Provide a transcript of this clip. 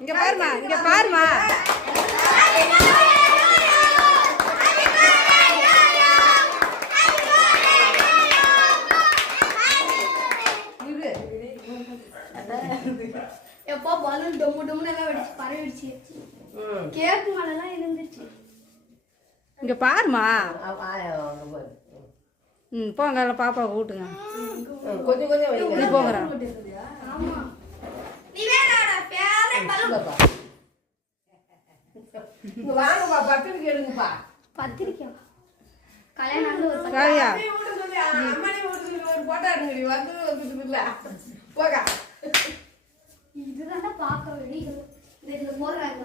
இங்க பாருமா, இங்க பாருமா. எப்போ பலூன் டொம்மு டொம்முன்னு எல்லாம் வெடிச்சு பரவிடுச்சு. கேக்கு மேலலாம் இருந்துச்சு. இங்க பாருமா. போங்க பாப்பா கூட்டுங்க. கொஞ்சம் கொஞ்சம் வைங்க. நீ போங்கடா. ஆமா. நீ வேறடா ஃபேவரட் பலூன். இங்க வாங்கப்பா பத்திரிக்கை எடுங்கப்பா. பத்திரிக்கை. கல்யாணம் ஒரு காவியா. அம்மானே ஒரு போட்டோ எடுங்கடி வந்து இல்ல. போங்க. இதுதான் பாக்க வெளிய. இதுல போறாங்க.